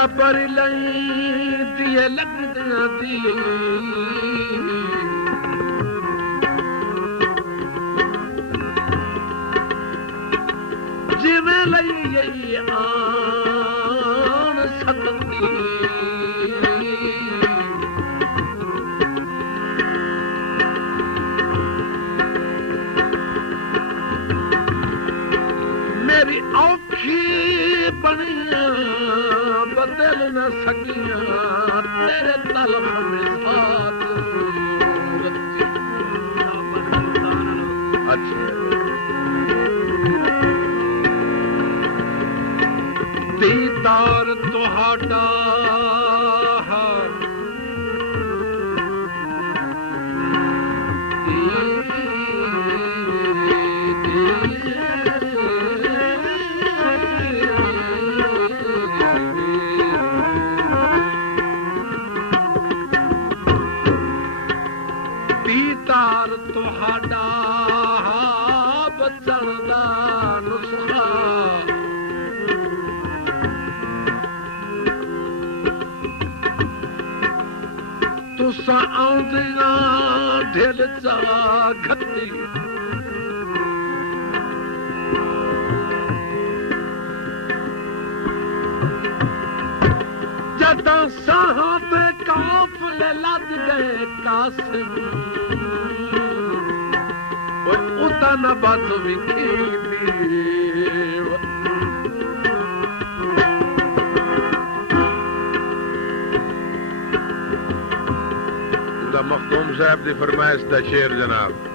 खबर लई लगदियां दी जिवें लई आन सकदी मेरी औखी बनिया बदल न सकियां तेरे तलख में साथ अच्छा दीदार तुहाडा दीदार तुहाडा बचन दा नुस्खा तुसा आउंदियां ढिल चा घती जदा साहबे काफले लद गए कासिम उदा न बद विखी मखदूम साहब की फरमाइश का शेर जनाब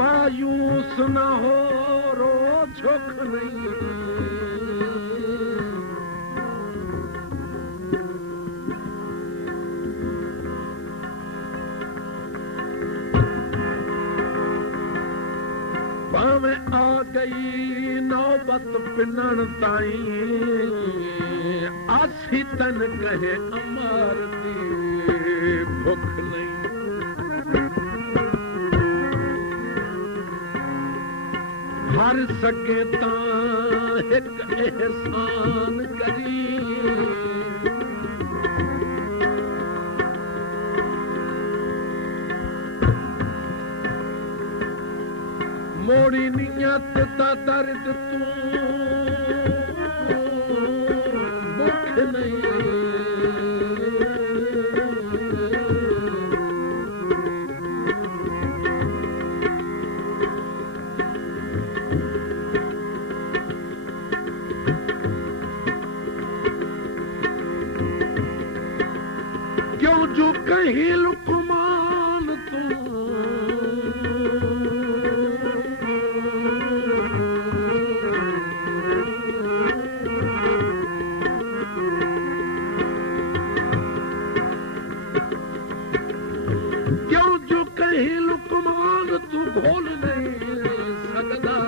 मायूस न हो रो झुक नहीं भावे आ गई नौबत पिनन ताई आसी तन कहे अमर दी भुख नहीं हर सके ता एक एहसान करी मोड़ी नियत दा दर्द तू मुख नहीं कहीं लुकमान तू क्यों जो कहीं लुकमान तू खोल नहीं सकदा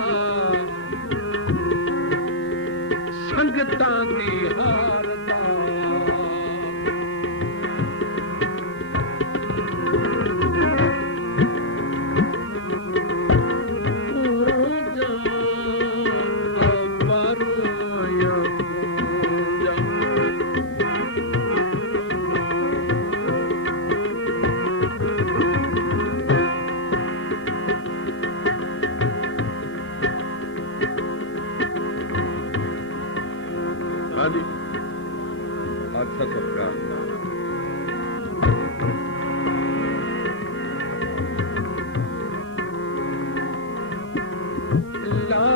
संगतां दी हार दा हाजी अच्छा सबका ला